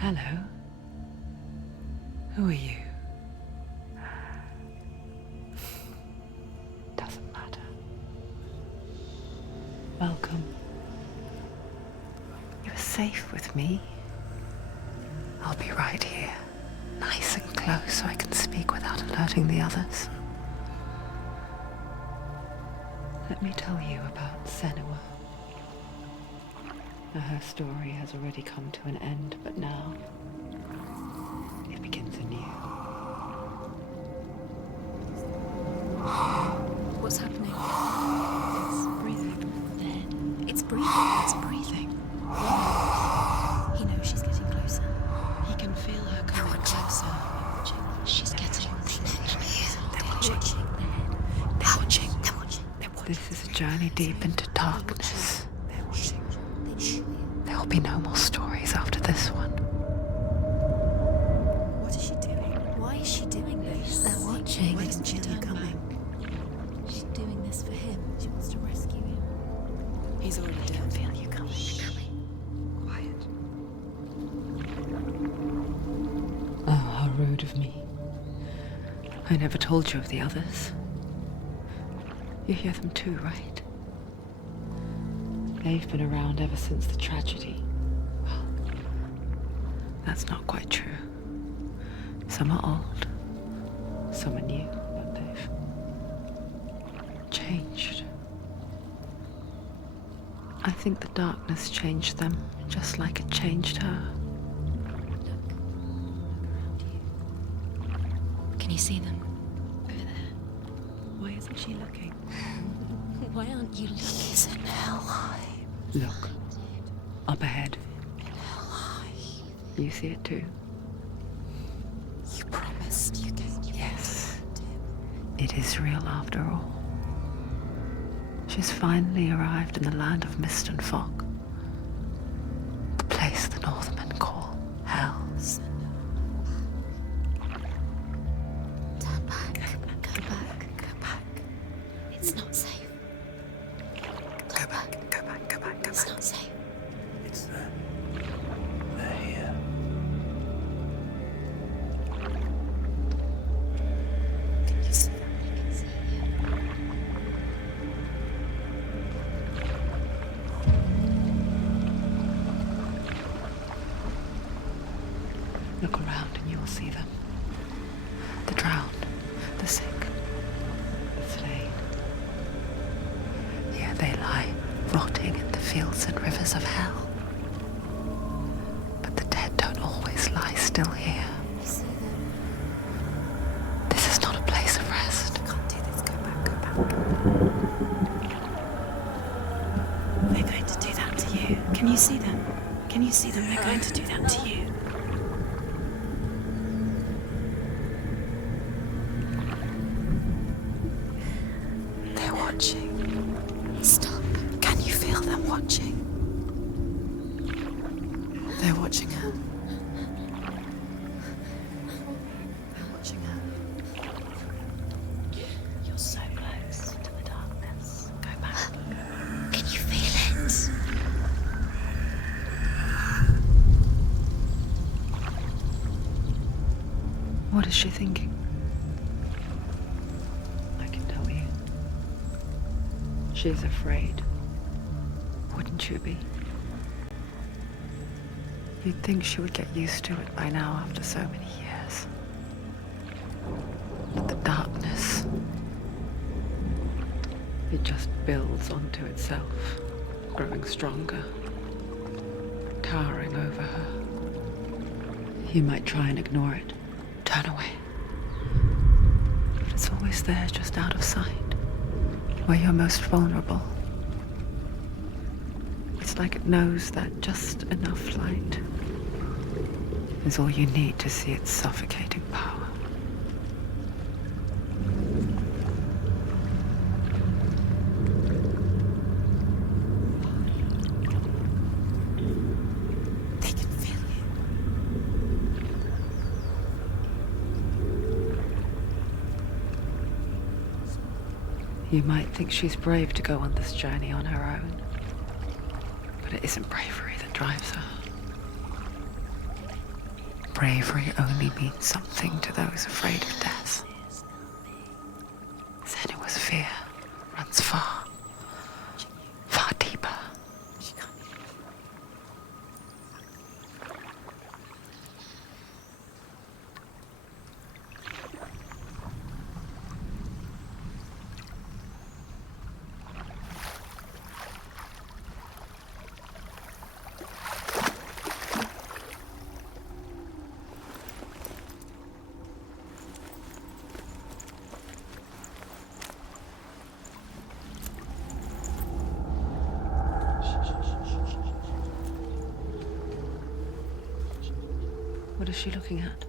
Hello. Who are you? Doesn't matter. Welcome. You're safe with me. I'll be right here, nice and close so I can speak without alerting the others. Let me tell you about Senua. Her story has already come to an end, but now it begins anew. What's happening? It's breathing. It's breathing. It's breathing. What? He knows she's getting closer. He can feel her coming closer. She's getting closer. They're watching. They're watching. They're watching. This is a journey deep into darkness. They're watching. There will be no more stories after this one. What is she doing? Why is she doing this? They're watching. Why doesn't she turn back? She's doing this for him. She wants to rescue him. He's already dead. I feel you coming. Quiet. Oh, how rude of me. I never told you of the others. You hear them too, right? They've been around ever since the tragedy. Well, that's not quite true. Some are old, some are new, but they've changed. I think the darkness changed them, just like it changed her. Can you see them? Over there. Why isn't she looking? Why aren't you looking? He's in Hellblade. Look, up ahead. Hellblade. You see it too? You promised you gave you. Yes. It is real after all. She's finally arrived in the land of mist and fog. The place the Northmen call Hell. Turn back. Go back. Go back. It's not safe. Go back, go back, go back, go It's back. not safe. It's them. They're here. Can you see them? They can see you. Look around and you'll see them. The drowned, the sick, the slain. Here they lie, rotting in the fields and rivers of hell. But the dead don't always lie still here. You see them. This is not a place of rest. I can't do this. Go back. Go back. They're going to do that to you. Can you see them? Can you see them? They're going to do that to you. They're watching. Stop. Can you feel them watching? They're watching her. They're watching her. You're so close to the darkness. Go back. Can you feel it? What is she thinking? I can tell you. She's afraid. Wouldn't you be? You'd think she would get used to it by now after so many years. But the darkness, it just builds onto itself, growing stronger, towering over her. You might try and ignore it, turn away. But it's always there, just out of sight, where you're most vulnerable. It's like it knows that just enough light is all you need to see its suffocating power. They can feel you. You might think she's brave to go on this journey on her own, but it isn't bravery that drives her. bravery only means something to those afraid of death. Senua's fear runs far, far deeper. What is she looking at?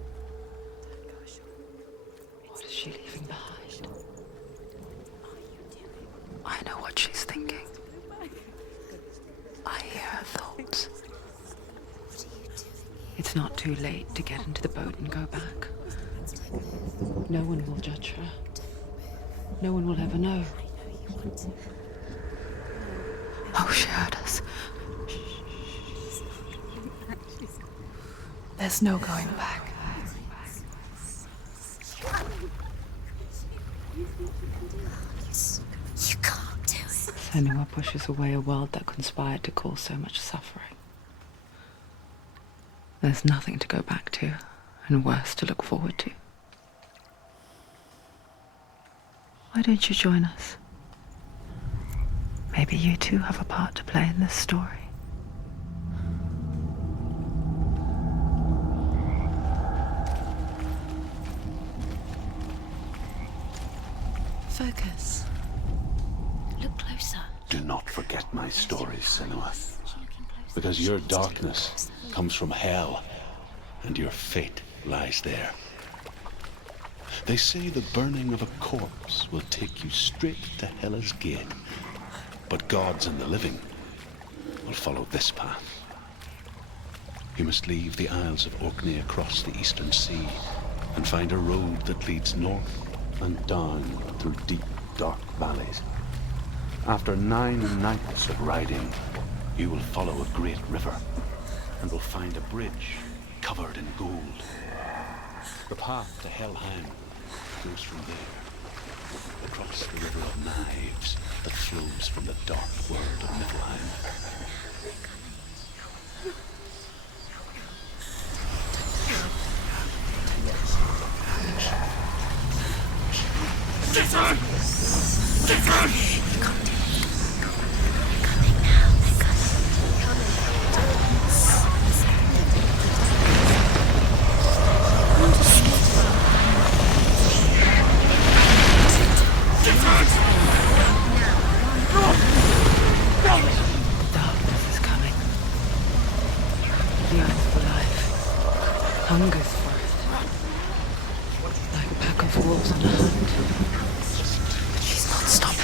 What is she leaving behind? I know what she's thinking. I hear her thoughts. It's not too late to get into the boat and go back. No one will judge her. No one will ever know. Oh, she heard us. There's no going back. You can't do it. Senua pushes away a world that conspired to cause so much suffering. There's nothing to go back to, and worse to look forward to. Why don't you join us? Maybe you too have a part to play in this story. Focus. Look closer. Do not forget my stories, Senua. Because your darkness comes from hell, and your fate lies there. They say the burning of a corpse will take you straight to Hela's gate, but gods and the living will follow this path. You must leave the Isles of Orkney across the eastern sea and find a road that leads north and down through deep, dark valleys. After 9 nights of riding, you will follow a great river and will find a bridge covered in gold. The path to Helheim goes from there, across the river of knives that flows from the dark world of Niflheim. Darkness is coming. Yearns for life. Hungers for it. Like a pack of wolves on a hunt. But she's not stopping.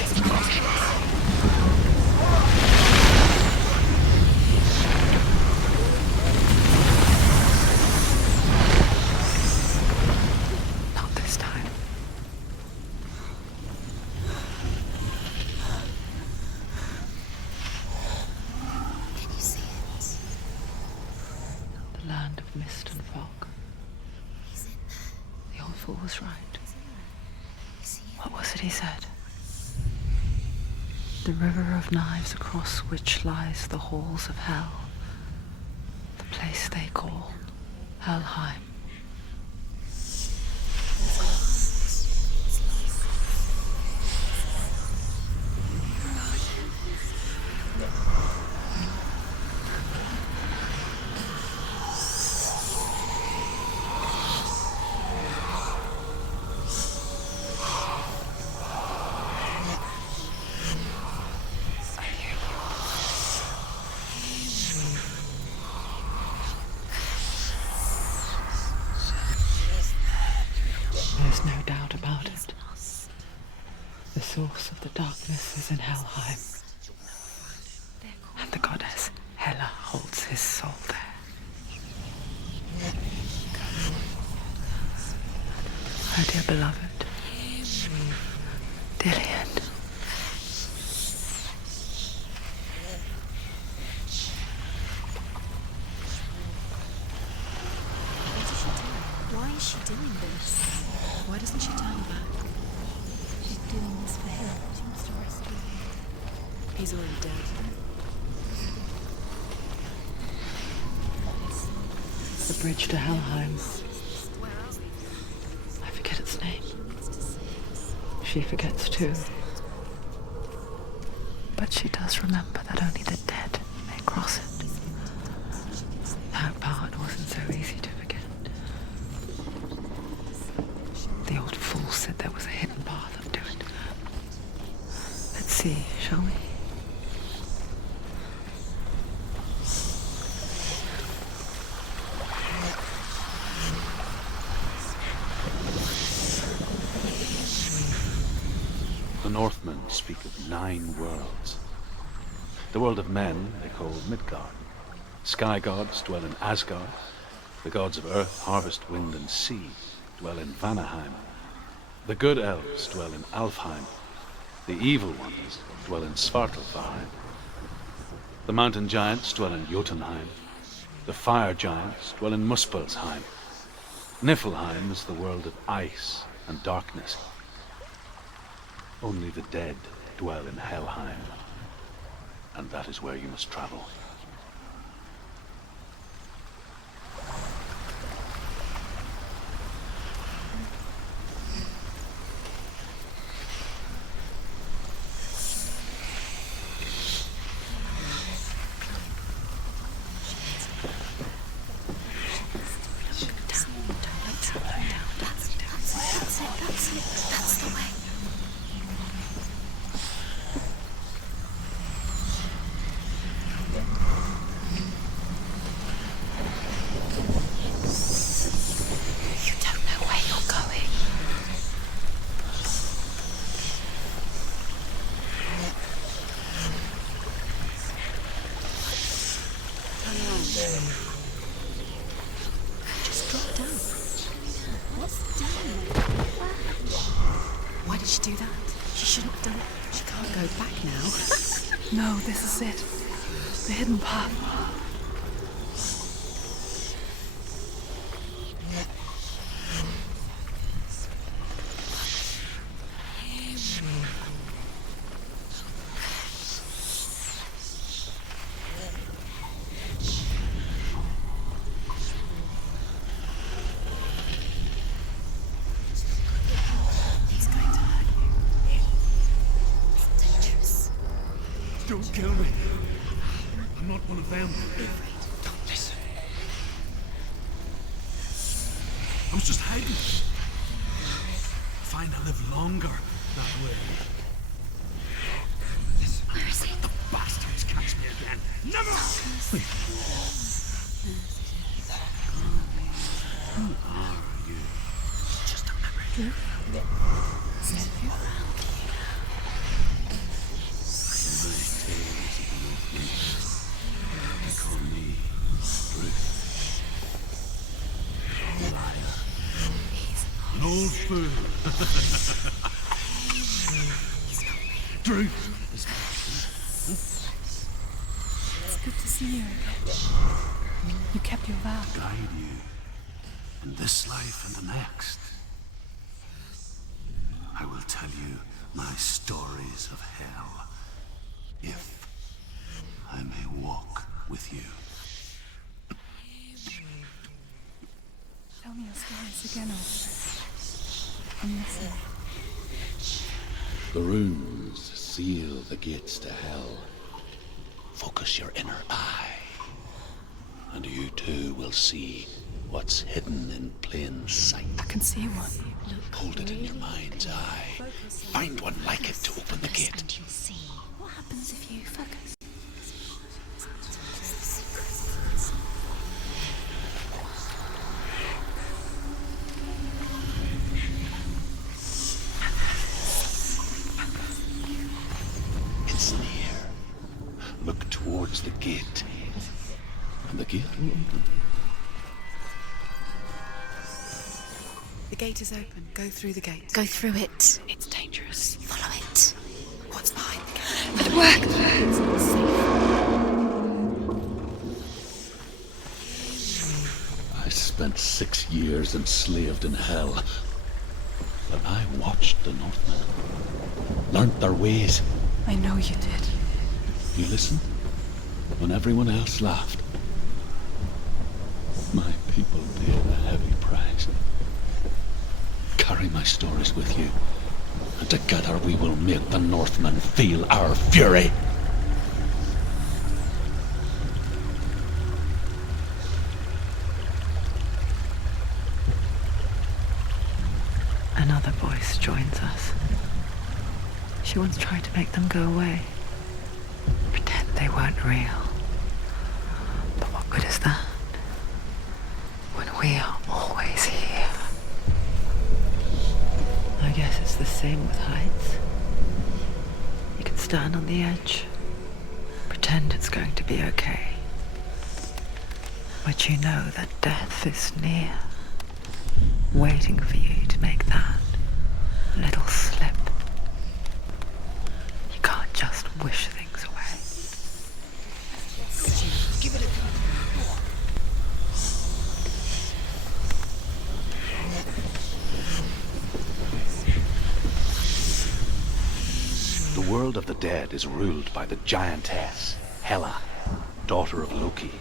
Not this time. Can you see it? The land of mist and fog. He's in there. The old fool was right. You see it? What was it he said? The river of knives across which lies the halls of hell. The place they call Helheim. There's no doubt about it. The source of the darkness is in Helheim. And the goddess Hela holds his soul there. Her dear beloved, Dillian. He's already dead. The bridge to Helheim. I forget its name. She forgets too. But she does remember that only the dead may cross it. That part wasn't so easy to forget. The old fool said there was a hidden path up to it. Let's see, shall we? The Northmen speak of 9 worlds. The world of men they call Midgard. Sky gods dwell in Asgard. The gods of earth, harvest, wind, and sea dwell in Vanaheim. The good elves dwell in Alfheim. The evil ones dwell in Svartalfheim. The mountain giants dwell in Jotunheim. The fire giants dwell in Muspelheim. Niflheim is the world of ice and darkness. Only the dead dwell in Helheim, and that is where you must travel. That's the way. You don't know where you're going. Just drop down. What's down? Why did she do that? She shouldn't have done it. She can't go back now. No, this is it. The hidden path. It's going to hurt you. It's dangerous. Don't kill me. I'm not one of them. Don't listen. I was just hiding. Find I live longer that way. Where is he? The bastards catch me again. Never! Who are you? Just a memory. They call me Ruth. Liar. An old fool. Truth. It's good to see you again. You kept your vow. Guide you in this life and the next. I will tell you my stories of hell, if I may walk with you. Tell me your stories again, Officer. I'm listening. The runes seal the gates to hell. Focus your inner eye, and you too will see what's hidden in plain sight. I can see one. Hold it in your mind's eye. Find one like it to open the gate. And you'll see. What happens if you focus? It's near. Look towards the gate, and the gate will open. The gate is open. Go through the gate. Go through it. It's dangerous. Follow it. What's behind the gate? It worked. It's not safe. I spent 6 years enslaved in hell. But I watched the Northmen, learnt their ways. I know you did. You listened when everyone else laughed. My people paid a heavy price. Carry my stories with you, and together we will make the Northmen feel our fury. Another voice joins us. She once tried to make them go away. Pretend they weren't real. But what good is that? When we are always here. I guess it's the same with heights. You can stand on the edge, pretend it's going to be okay. But you know that death is near, waiting for you to make that little slip. You can't just wish things away. Give it a go. The world of the dead is ruled by the giantess, Hela, daughter of Loki.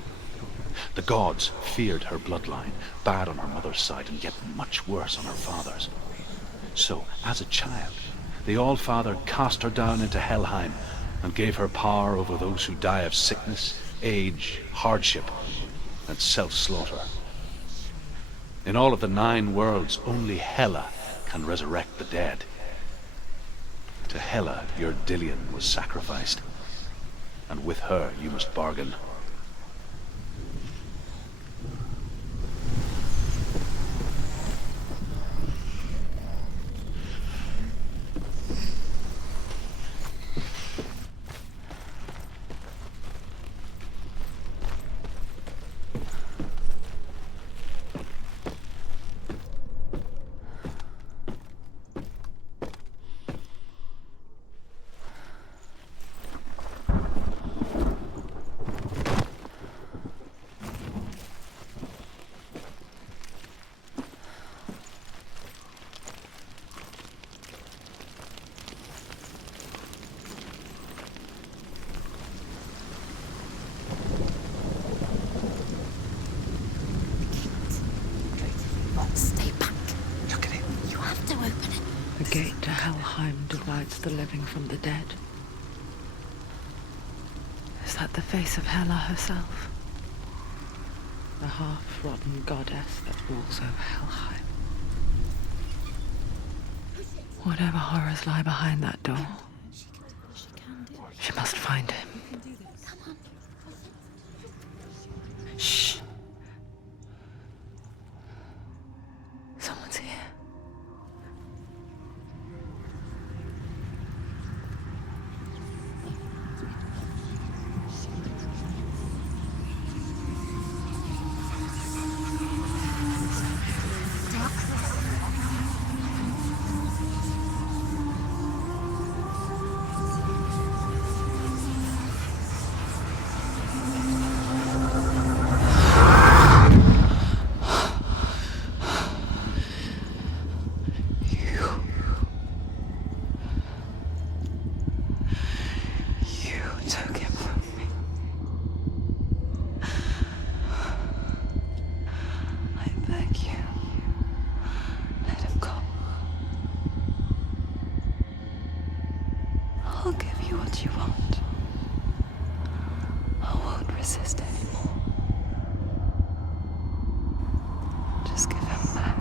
The gods feared her bloodline, bad on her mother's side and yet much worse on her father's. So, as a child, the All-Father cast her down into Helheim and gave her power over those who die of sickness, age, hardship, and self-slaughter. In all of the 9 worlds, only Hela can resurrect the dead. To Hela, your Dillion was sacrificed, and with her you must bargain. Stay back. Look at it. You have to open it. The gate to Helheim divides the living from the dead. Is that the face of Hela herself? The half-rotten goddess that rules over Helheim. Whatever horrors lie behind that door, she must find him. Shh. Someone's here. Took him from me. I beg you, let him go. I'll give you what you want. I won't resist anymore. Just give him back.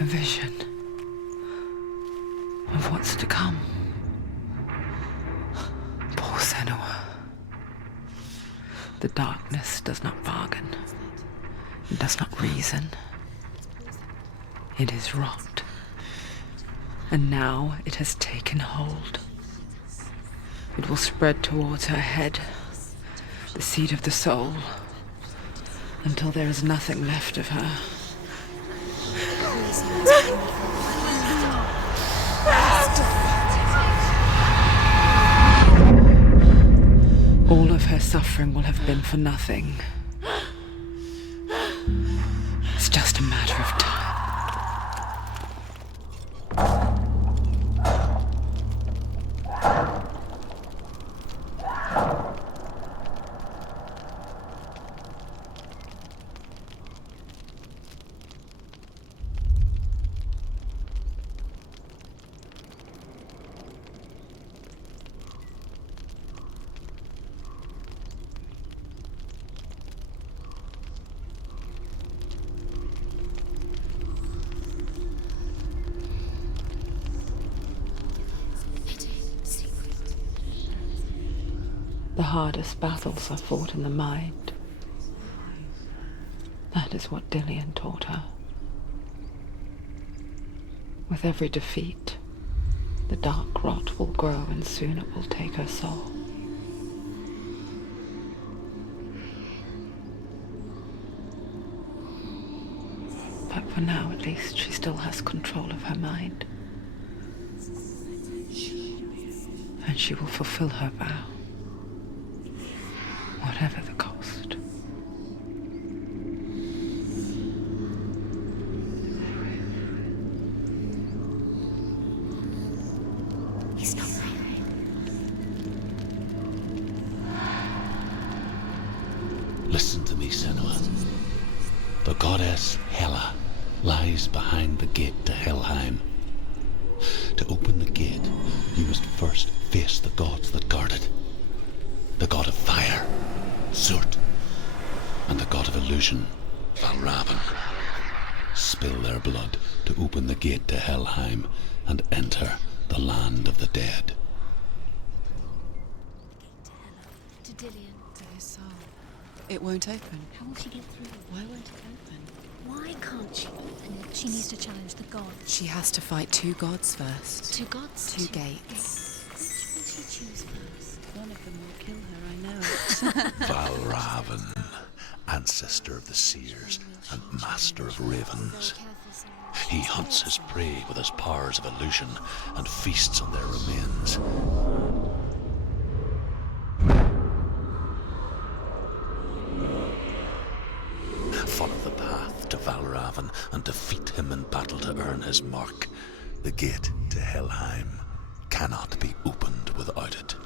A vision of what's to come. Poor Senua. The darkness does not bargain. It does not reason. It is rot. And now it has taken hold. It will spread towards her head, the seat of the soul, until there is nothing left of her. All of her suffering will have been for nothing. It's just a matter of time. The hardest battles are fought in the mind. That is what Dillian taught her. With every defeat, the dark rot will grow and soon it will take her soul. But for now, at least, she still has control of her mind. And she will fulfill her vow. Whatever the cost. He's not there. Listen to me, Senua. The goddess Hela lies behind the gate to Helheim. To open the gate, you must first face the gods that guard it. The god of fire, Surt, and the god of illusion, Valravn. Spill their blood to open the gate to Helheim and enter the land of the dead. To Dillian. To his soul. It won't open. How will she get through? Why won't it open? Why can't she open it? She needs to challenge the gods. She has to fight two gods first. Two gods? Two gates. Which will she choose first? One of them will kill her, I know it. Valravn, ancestor of the seers and master of ravens. He hunts his prey with his powers of illusion and feasts on their remains. Follow the path to Valravn and defeat him in battle to earn his mark. The gate to Helheim cannot be opened without it.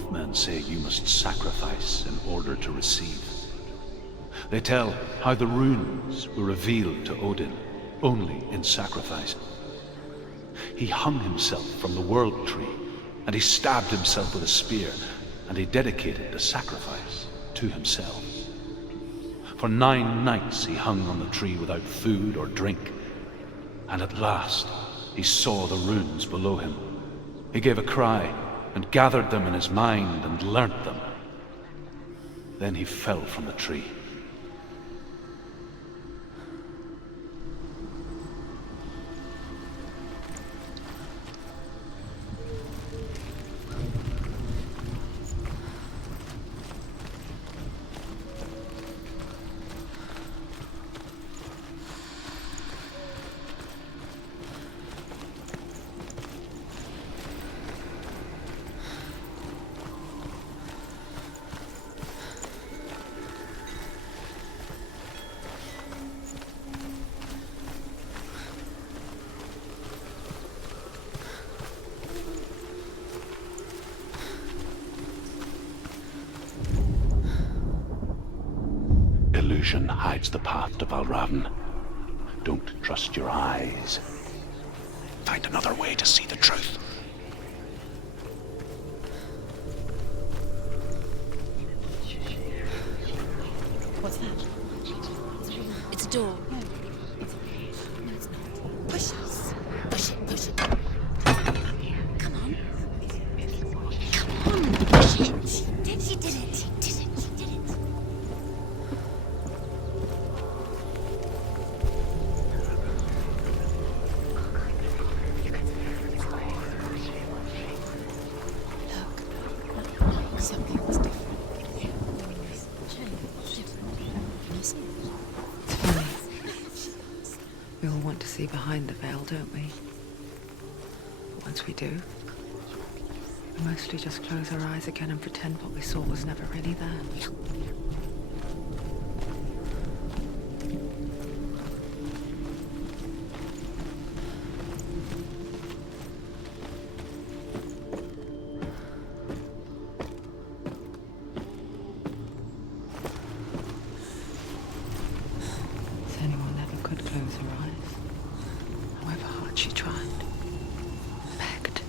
Northmen say you must sacrifice in order to receive. They tell how the runes were revealed to Odin only in sacrifice. He hung himself from the world tree, and he stabbed himself with a spear, and he dedicated the sacrifice to himself. For 9 nights he hung on the tree without food or drink, and at last he saw the runes below him. He gave a cry and gathered them in his mind and learnt them. Then he fell from the tree. Illusion hides the path to Valravn. Don't trust your eyes. Find another way to see the truth. What's that? It's a door. No, it's not. Push it. Push it. Push it. Come on. Come on. Push it. She did it. She did it. She did it. Look. Something was different. It's funny. We all want to see behind the veil, don't we? But once we do, we mostly just close our eyes again and pretend what we saw was never really there. Senua never could close her eyes, however hard she tried. Begged.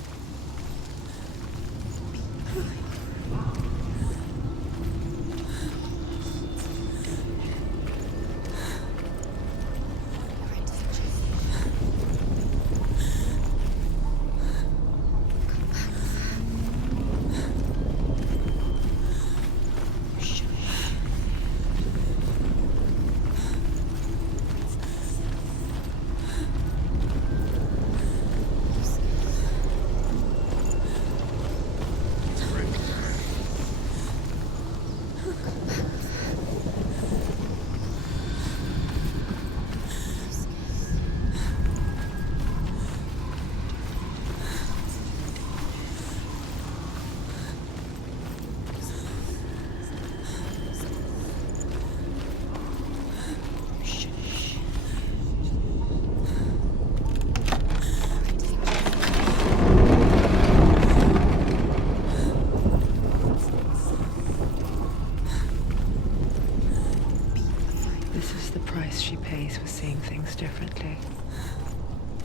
This is the price she pays for seeing things differently.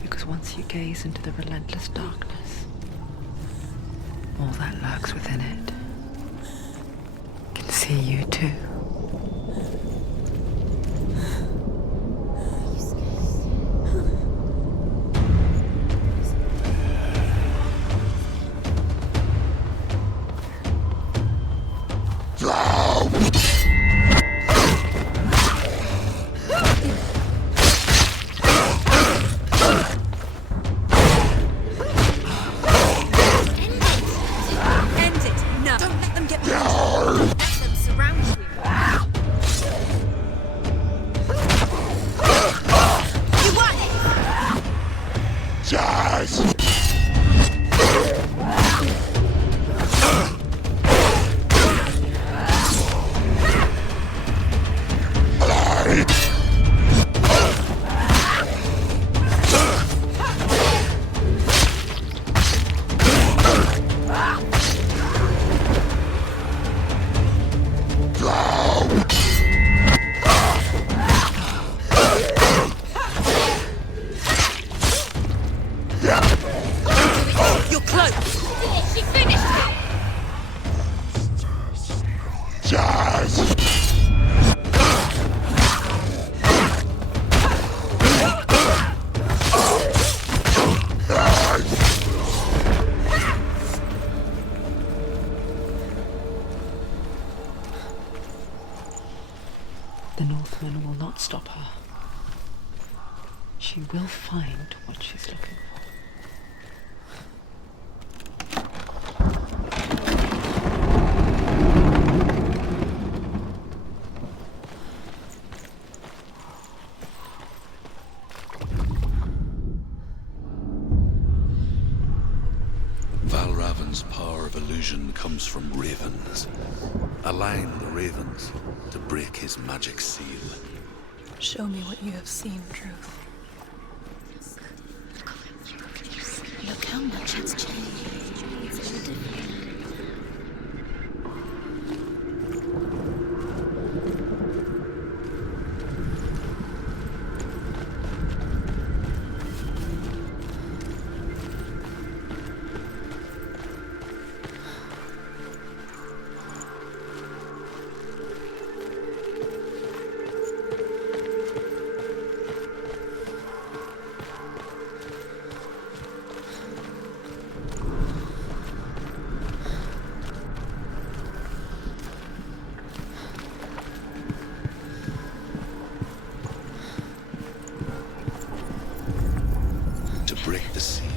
Because once you gaze into the relentless darkness, all that lurks within it can see you too. End it! No! Don't let them get behind you! Let them surround you! You want it! Jazz! She will find what she's looking for. Valravan's power of illusion comes from ravens. Align the ravens to break his magic seal. Show me what you have seen, Truth. Look how much it's changed. It's all different. Break the seal.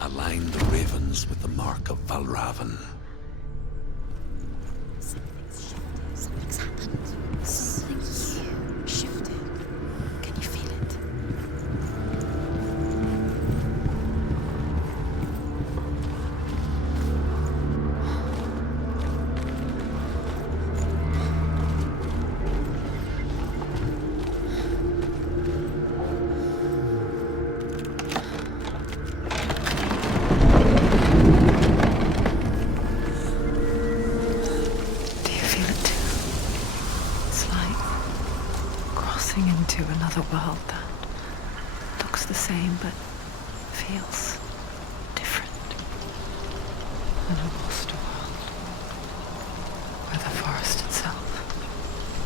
Align the ravens with the mark of Valravan. Something's happened. Something huge shifted. Can you feel it? Into another world that looks the same but feels different. An lost world where the forest itself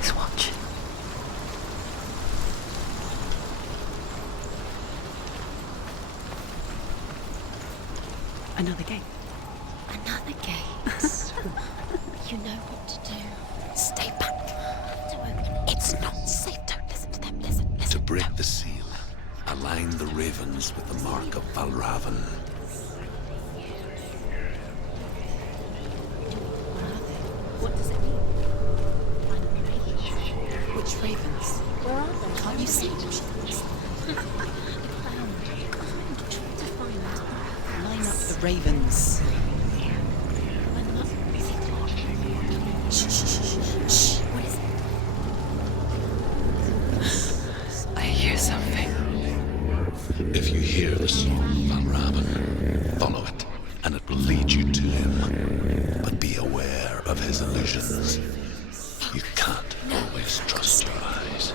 is watching. Another gate. Another gate. You know what to do. Stay back. Don't open it. It's not safe. To break the seal, align the ravens with the mark of Valravan. What does it mean? Which ravens? Where are they? Can't you see them? Line up the ravens. Shh, shh, shh, shh. What is it? I hear something. If you hear the song of Valravan, follow it, and it will lead you to him. But be aware of his illusions. You can't always trust your eyes.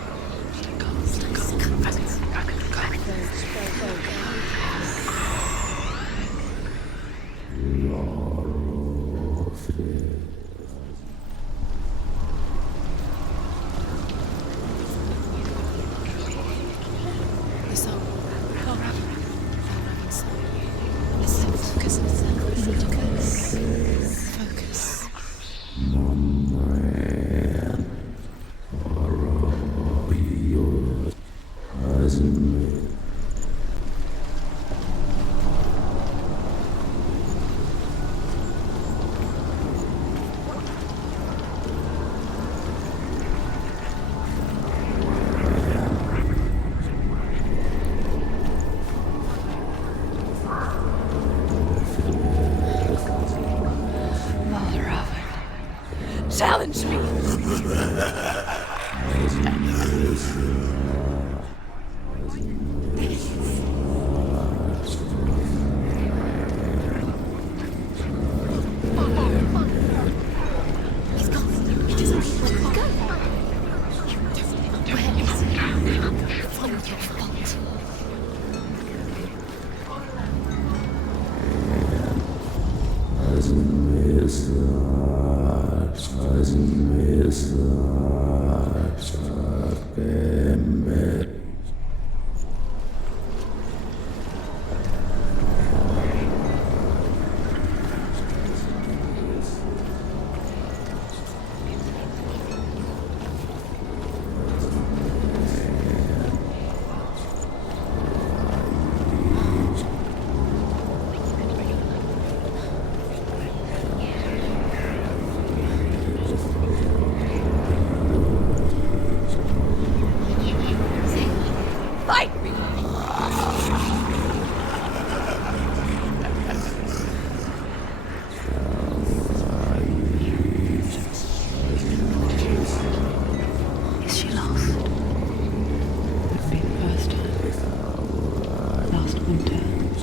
winter,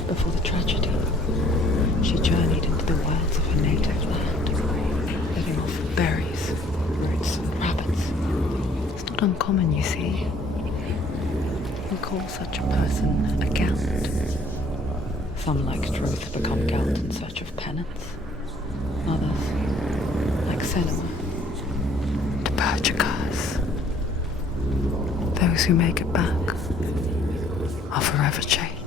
before the tragedy, she journeyed into the wilds of her native land, living off of berries, roots, and rabbits. It's not uncommon, you see. We call such a person a Gaunt. Some, like Druth, become Gaunt in search of penance. Others, like Senua, to purge a curse. Those who make it back are forever changed.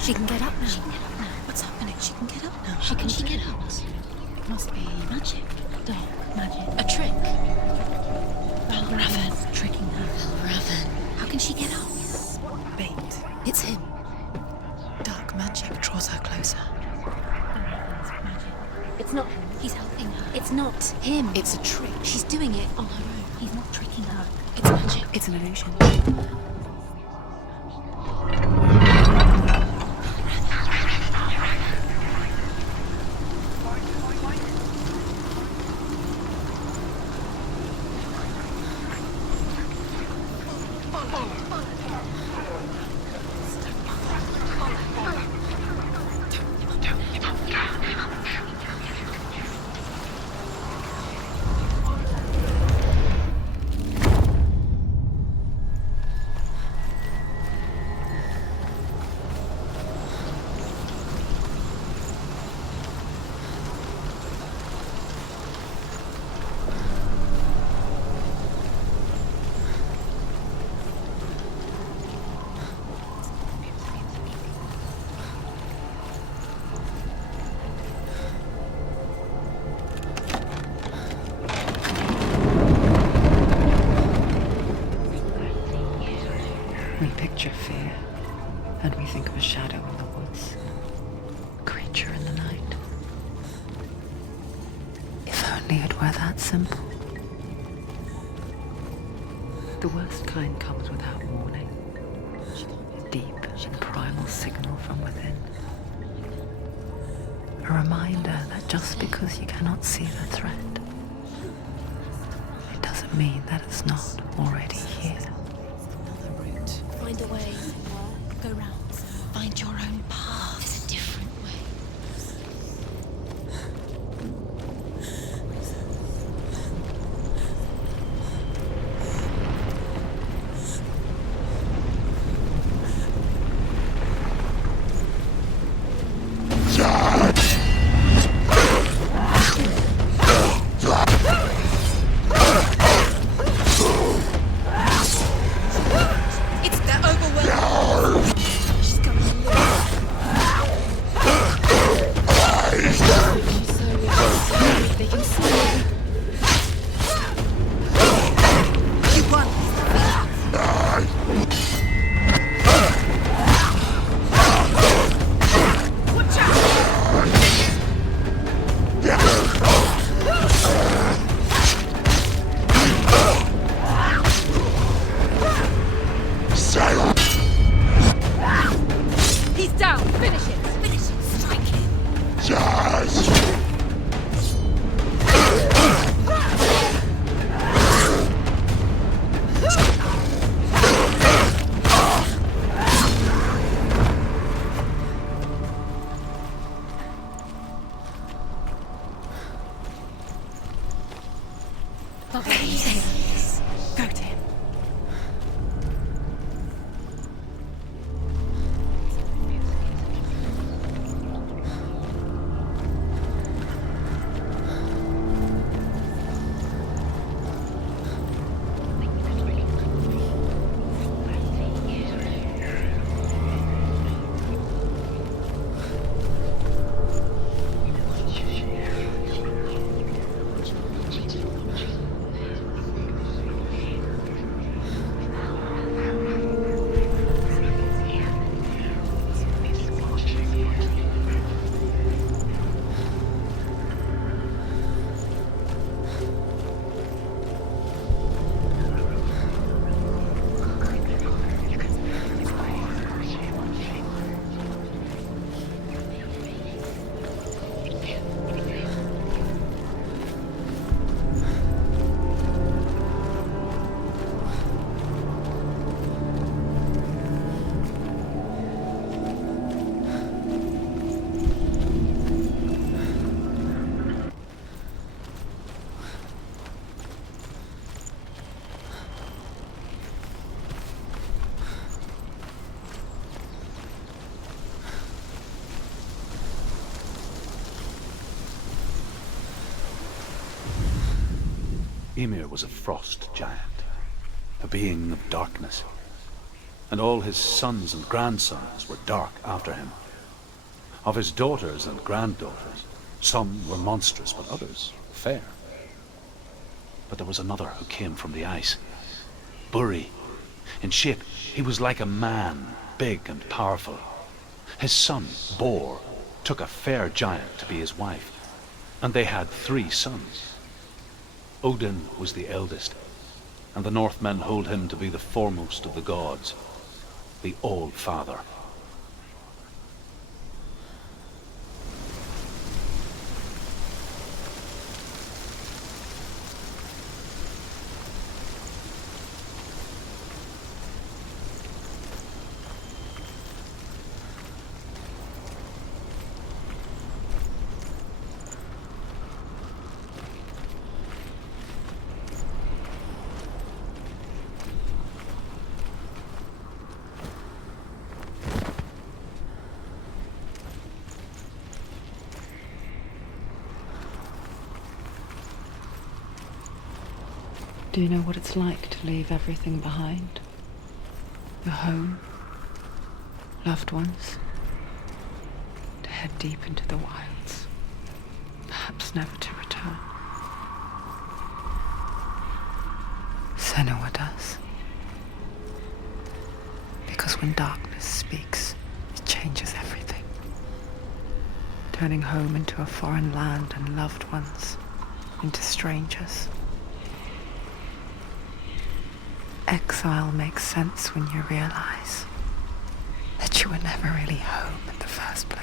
She can get up now. What's happening? She can get up now. How can she get up? It must be magic. Dark magic. A trick. Raven. Tricking her. Raven. How can she get up? Bait. It's him. Dark magic draws her closer. It's not him. He's helping her. It's not him. It's a trick. She's doing it on her own. He's not tricking her. It's magic. It's an illusion. We picture fear, and we think of a shadow in the woods, a creature in the night. If only it were that simple. The worst kind comes without warning, a deep and primal signal from within. A reminder that just because you cannot see the threat, it doesn't mean that it's not already here. Find a way. Go round. Find your own path. There's a different way. It's the overwhelming. She's going they can see you. You won. Watch out! He's down. Finish it. Finish it. Strike him. Go to him. Ymir was a frost giant, a being of darkness, and all his sons and grandsons were dark after him. Of his daughters and granddaughters, some were monstrous, but others fair. But there was another who came from the ice. Buri. In shape, he was like a man, big and powerful. His son, Bor, took a fair giant to be his wife, and they had 3 sons. Odin was the eldest, and the Northmen hold him to be the foremost of the gods, the All-Father. Do you know what it's like to leave everything behind? Your home, loved ones, to head deep into the wilds, perhaps never to return. Senua does. Because when darkness speaks, it changes everything, turning home into a foreign land and loved ones into strangers. Exile makes sense when you realize that you were never really home in the first place.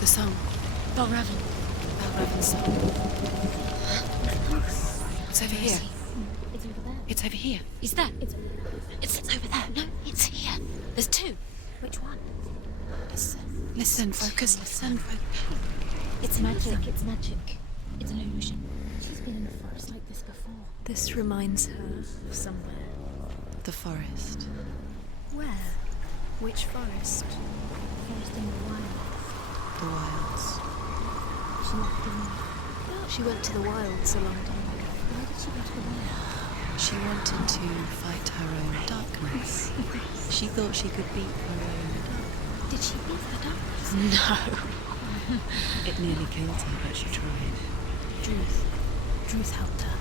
The song. Balraven. Balraven's song. It's over here. It's over there. It's over here. Is that? It's over there. No, it's here. There's 2. Which one? Listen. Listen. Focus. Listen. It's magic. It's magic. It's an illusion. She's been in the forest like this before. This reminds her of somewhere. The forest. Where? Which forest? Forest in the wild. The wilds. She left the She went to the wilds a long time ago. Why did she go to the wild? She wanted to fight her own darkness. She thought she could beat her own darkness. Did she beat the darkness? No. It nearly killed her, but she tried. Druth helped her.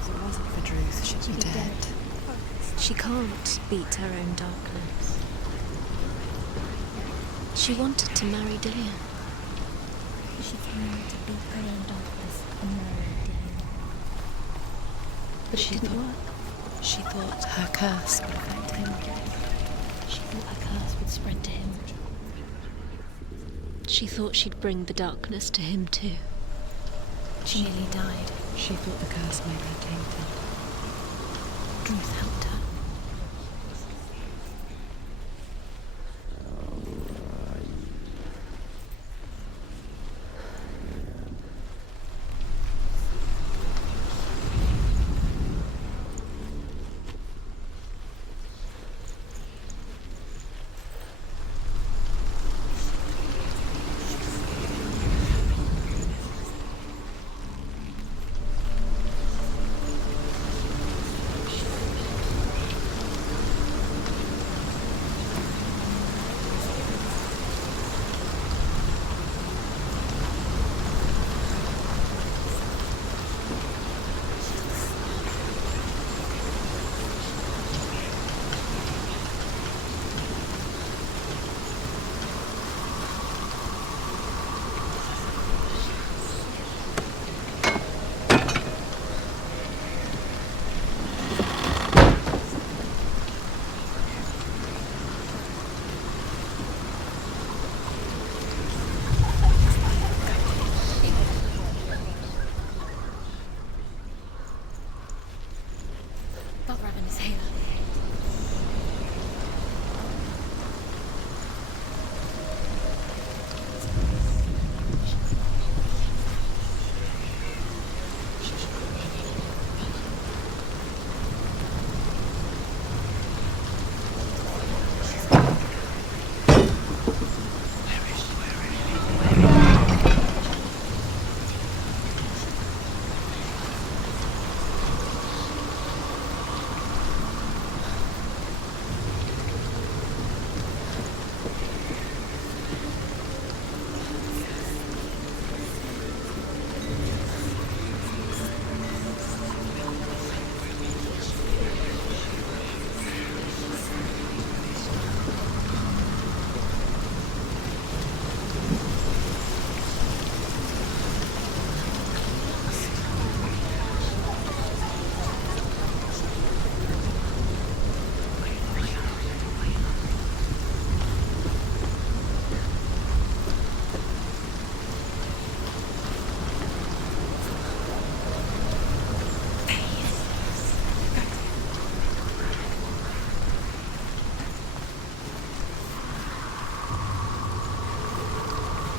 If it wasn't for Druth, she'd be dead. She can't beat her own darkness. She wanted to marry Dillian. She planned to beat her own darkness and marry Dillian. But it didn't work. She thought her curse would affect him. She thought her curse would spread to him. She thought she'd bring the darkness to him too. She nearly died. She thought the curse made her tainted. Druth helped her.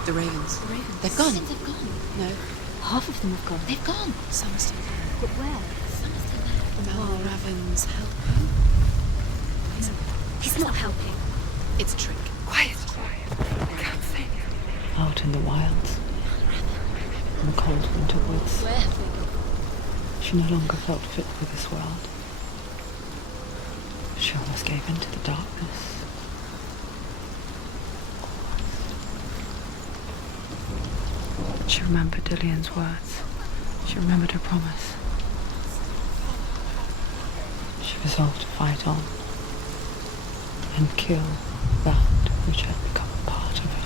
The ravens. The ravens. They've gone. They've gone. No, Half of them have gone. they've gone. Some are still there. But where? Some are still there. Mal Raven's helping. He's not helping. It's a trick. Quiet. I can't think. Out in the wilds, in the cold winter woods, Where have they gone? she no longer felt fit for this world. She almost gave in to the darkness. She remembered Dillian's words. She remembered her promise. She resolved to fight on and kill that which had become a part of her.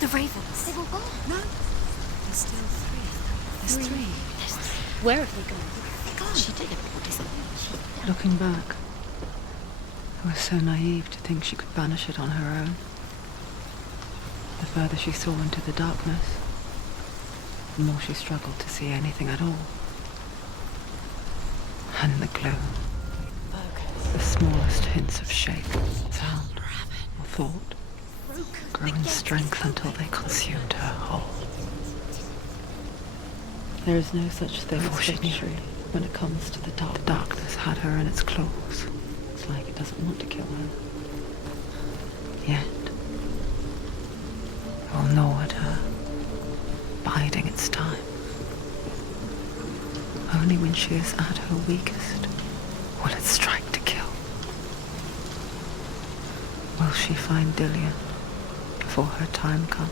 The ravens. They've all gone. No, there's still three. There's three. Where have they gone? They're gone. She did it. Looking back, I was so naive to think she could banish it on her own. The further she saw into the darkness, the more she struggled to see anything at all. And in the gloom, the smallest hints of shape, sound, or thought grew in strength until they consumed her whole. There is no such thing as victory when it comes to the dark. The darkness had her in its claws. It's like it doesn't want to kill her. Yet, it will gnaw at her, biding its time. Only when she is at her weakest will it strike to kill. Will she find Dillian before her time comes?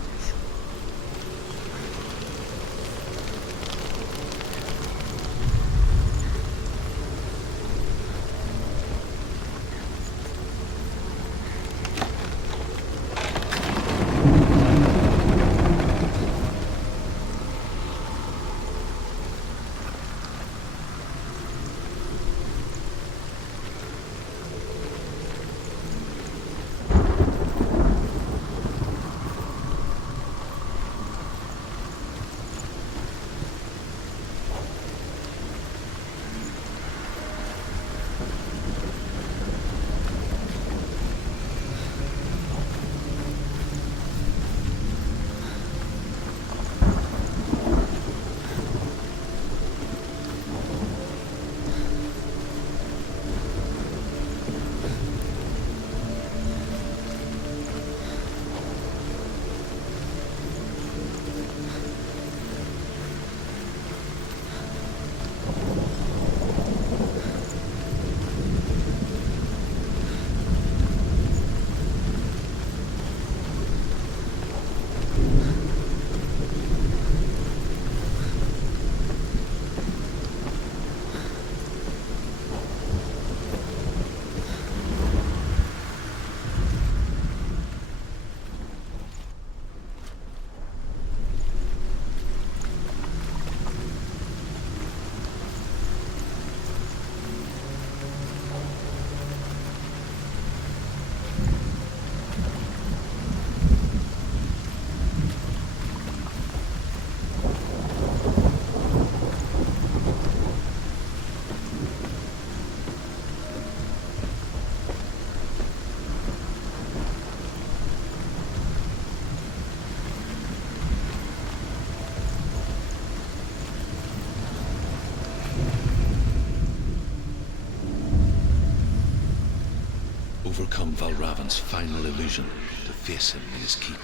overcome Valravan's final illusion to face him in his keep.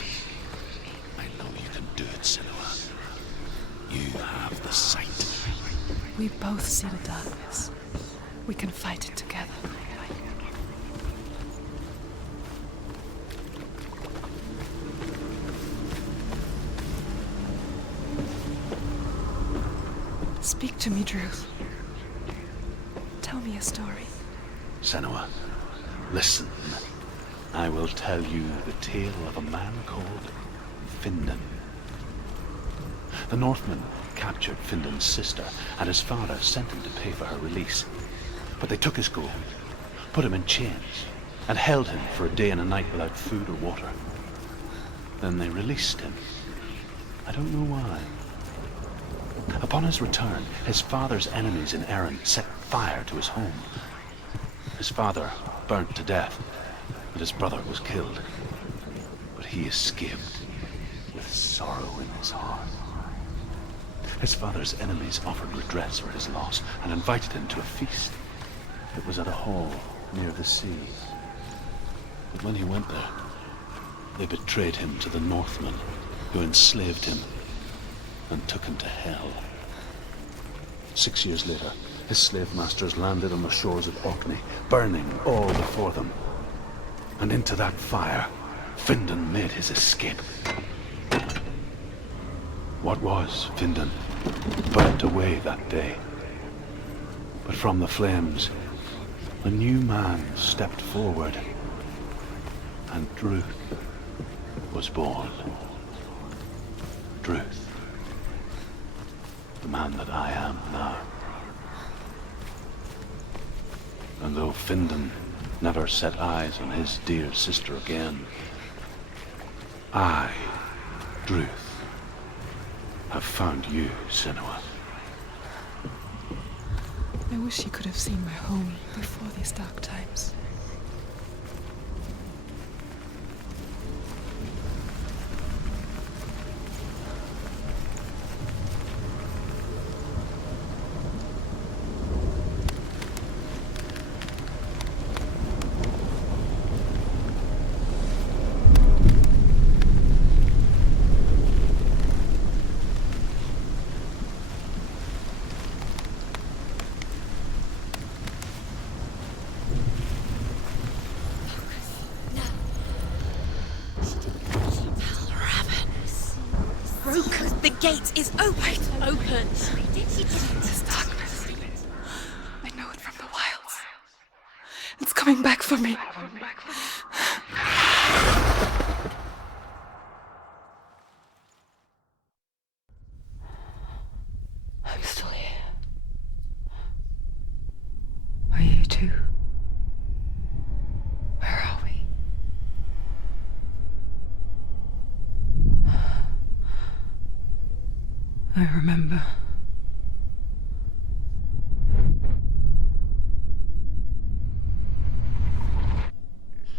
I know you can do it, Senua. You have the sight. We both see the darkness. We can fight it together. Speak to me, Druth. Tell me a story. Senua, listen. I will tell you the tale of a man called Findan. The Northmen captured Findan's sister, and his father sent him to pay for her release. But they took his gold, put him in chains, and held him for a day and a night without food or water. Then they released him. I don't know why. Upon his return, his father's enemies in Erin set fire to his home. His father burnt to death, and his brother was killed. But he escaped with sorrow in his heart. His father's enemies offered redress for his loss and invited him to a feast. It was at a hall near the sea. But when he went there, they betrayed him to the Northmen, who enslaved him and took him to hell. 6 years later, his slave masters landed on the shores of Orkney, burning all before them. And into that fire, Findan made his escape. What was Findan burnt away that day. But from the flames, a new man stepped forward, and Druth was born. Druth, the man that I am now. And though Findan never set eyes on his dear sister again, I, Druth, have found you, Senua. I wish you could have seen my home before these dark times. The gate is open. Open. This darkness. I know it from the wilds. It's coming back for me. I'm still here. Are you too? Where are we? I remember.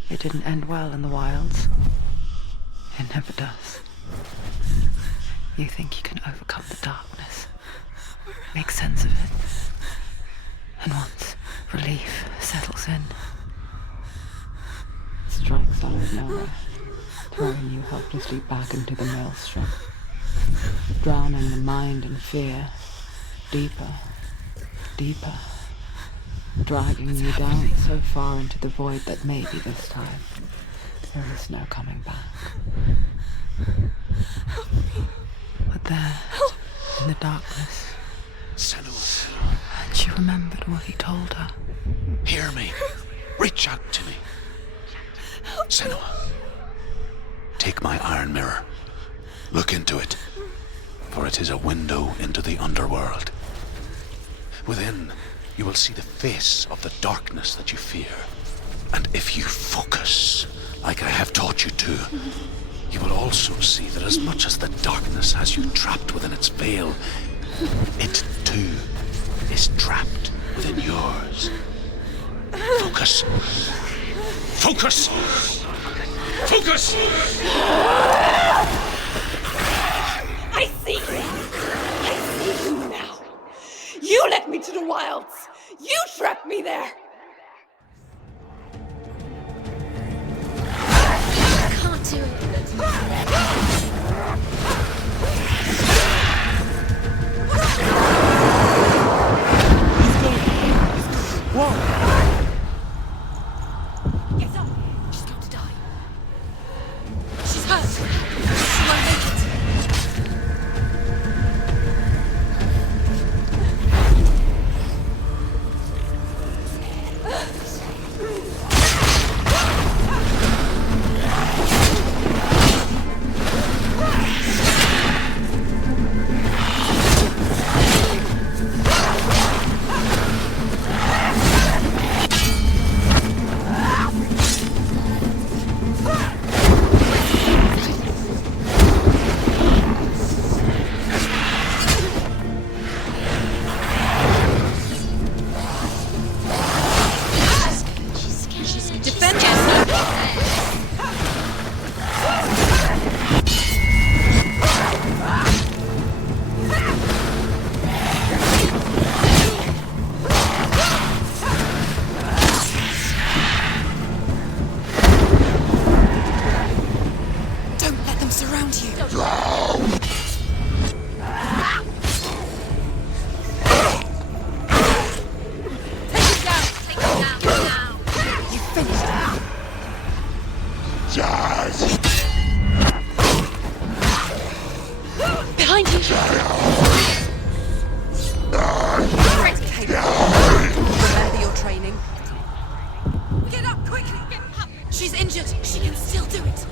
It didn't end well in the wilds. It never does. You think you can overcome the darkness, make sense of it, and once relief settles in, it strikes out of nowhere, throwing you helplessly back into the maelstrom, drowning the mind in fear, deeper, deeper, dragging you down so far into the void that maybe this time there is no coming back. But there, in the darkness, Senua, and she remembered what he told her. hear me. Reach out to me. Senua, take my iron mirror. Look into it, for it is a window into the underworld. Within, you will see the face of the darkness that you fear. And if you focus, like I have taught you to, you will also see that as much as the darkness has you trapped within its veil, it too is trapped within yours. Focus. Focus! Focus! I see you. I see you now. You led me to the wilds. You trapped me there. Behind you! Remember your training. Get up, quickly! Get up! She's injured. She can still do it.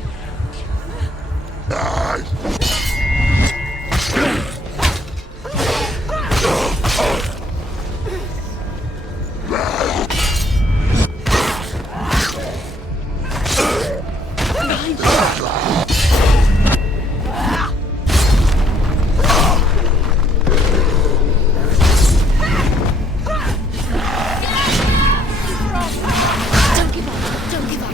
Don't give up. Don't give up.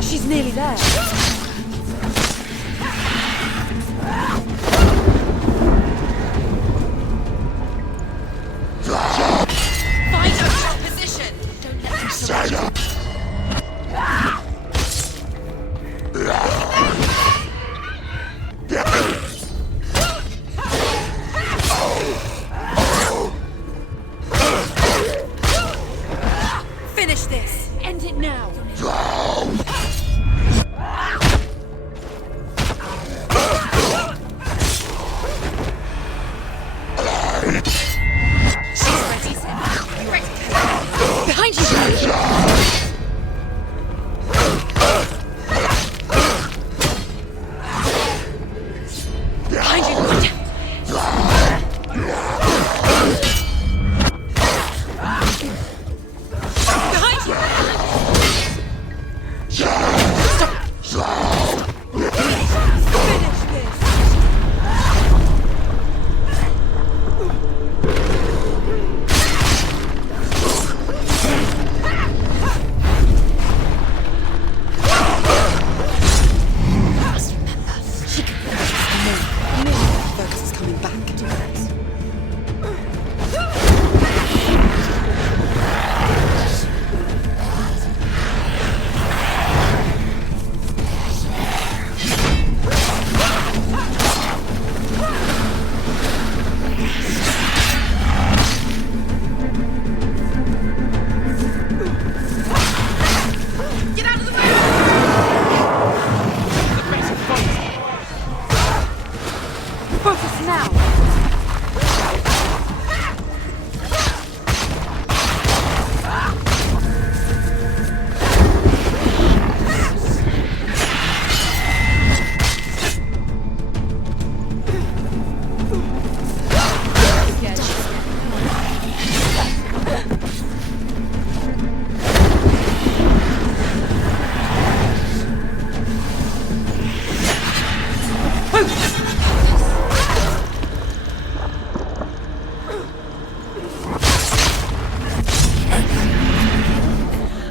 She's nearly there. Find a strong position. Don't let them surround you. Finish this. End it now. Behind you! Behind you! Behind you! Stop! Finish this!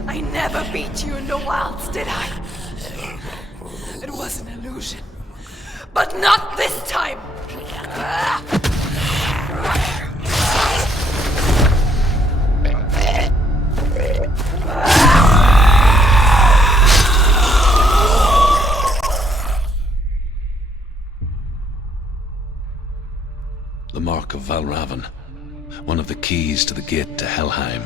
I never beat you in the wilds, did I? It was an illusion. But not this time! The Mark of Valravn, one of the keys to the gate to Helheim.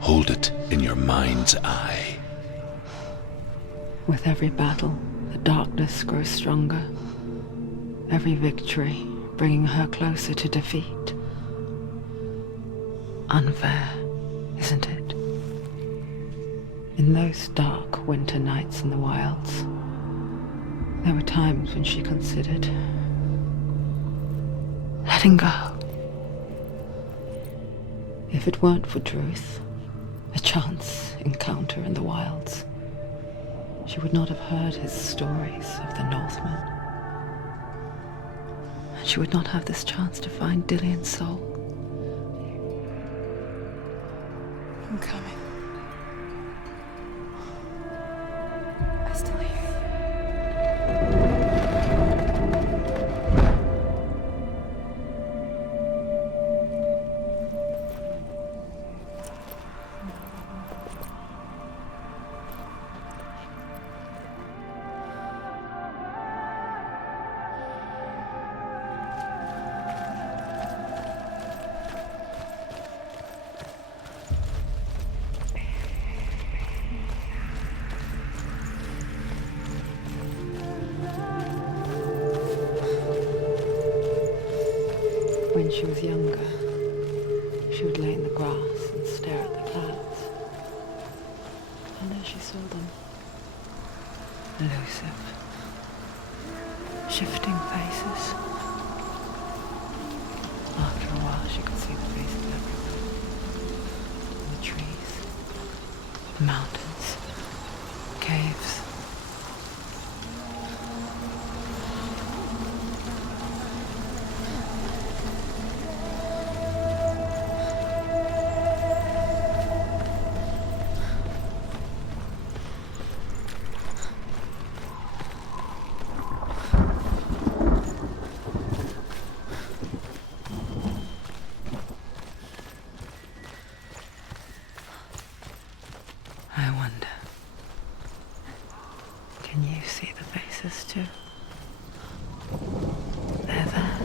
Hold it in your mind's eye. With every battle, the darkness grows stronger. Every victory bringing her closer to defeat. Unfair, isn't it? In those dark winter nights in the wilds, there were times when she considered letting go. If it weren't for Druth, a chance encounter in the wilds, she would not have heard his stories of the Northmen. And she would not have this chance to find Dillion's soul. I'm coming. I still hear you. When she was younger, she would lay in the grass and stare at the clouds. And there she saw them. Elusive, shifting faces. After a while, she could see the faces everywhere. In the trees, mountains, caves. I wonder, can you see the faces too? They're there,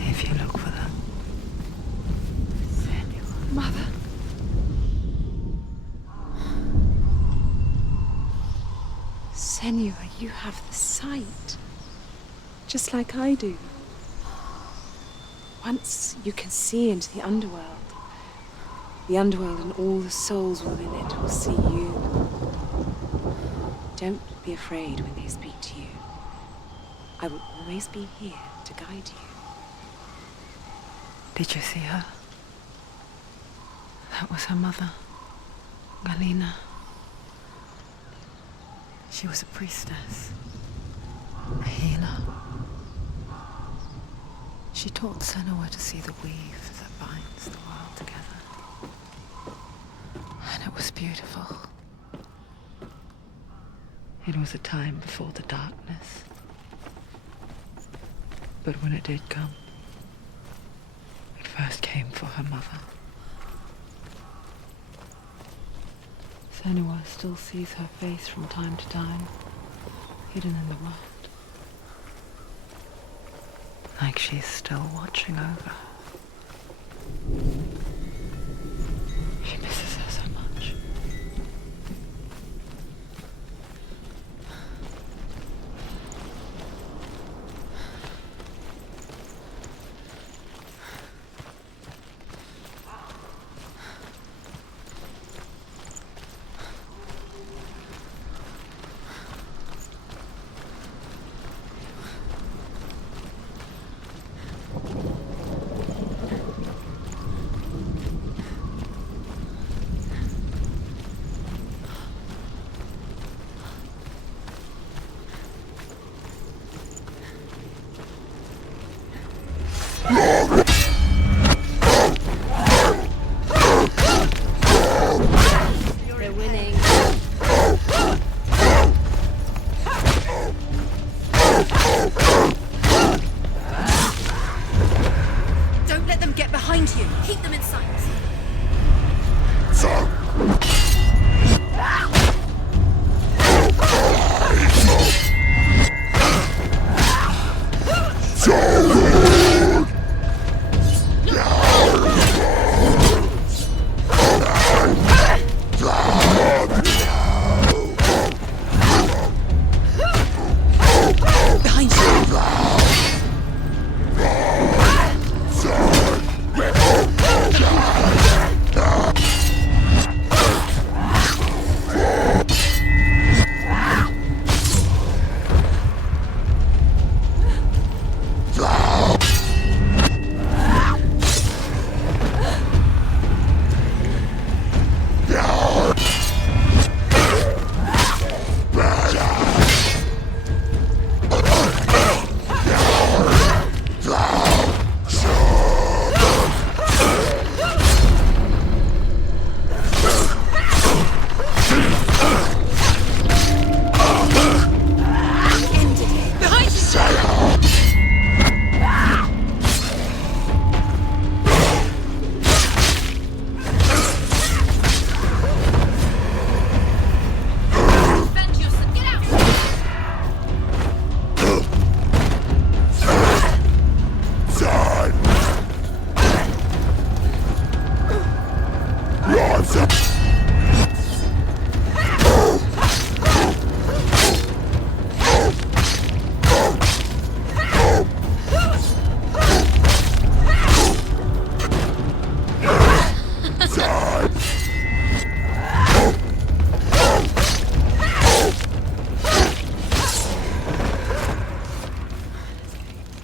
if you look for them. Senua. Mother. Senua, you have the sight. Just like I do. Once you can see into the underworld and all the souls within it will see you. Don't be afraid when they speak to you. I will always be here to guide you. Did you see her? That was her mother, Galina. She was a priestess, a healer. She taught Senua to see the weave that binds the world together. And it was beautiful. It was a time before the darkness. But when it did come, it first came for her mother. Senua still sees her face from time to time, hidden in the world. Like she's still watching over her. She misses her so much. They're winning. Don't let them get behind you. Keep them in sight. Behind you.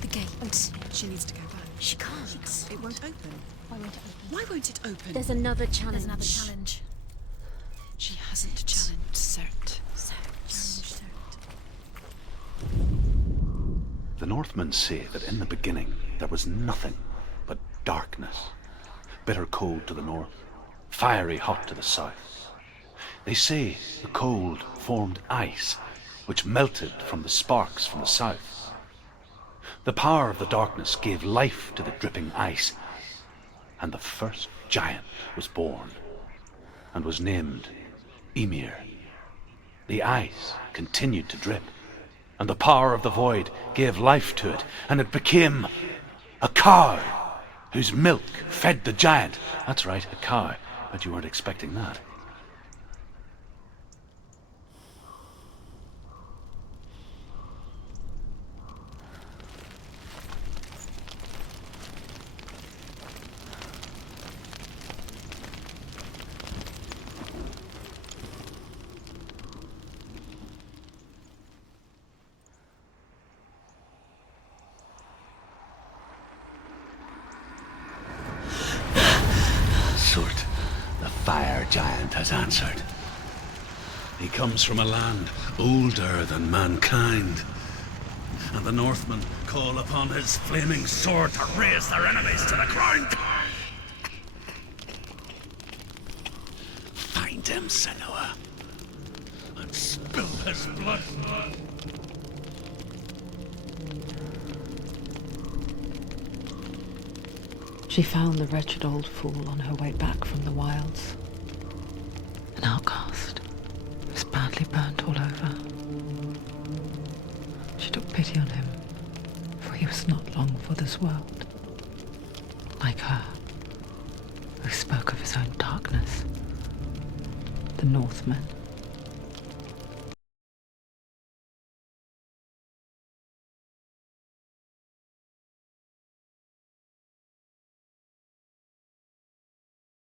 The gate. She needs to go back. She can't. It won't open. Why won't it open? Why won't it open? There's another challenge. There's another challenge. She hasn't challenged Cert. Challenge. The Northmen say that in the beginning there was nothing but darkness. Bitter cold to the north, fiery hot to the south. They say the cold formed ice, which melted from the sparks from the south. The power of the darkness gave life to the dripping ice, and the first giant was born, and was named Ymir. The ice continued to drip, and the power of the void gave life to it, and it became a cow, whose milk fed the giant. That's right, a cow. Bet you weren't expecting that. Surt, the fire giant, has answered. He comes from a land older than mankind, and the Northmen call upon his flaming sword to raze their enemies to the ground. Find him, Senua, and spill his blood. She found the wretched old fool on her way back from the wilds. An outcast, who was badly burnt all over. She took pity on him, for he was not long for this world. Like her, who spoke of his own darkness. The Northmen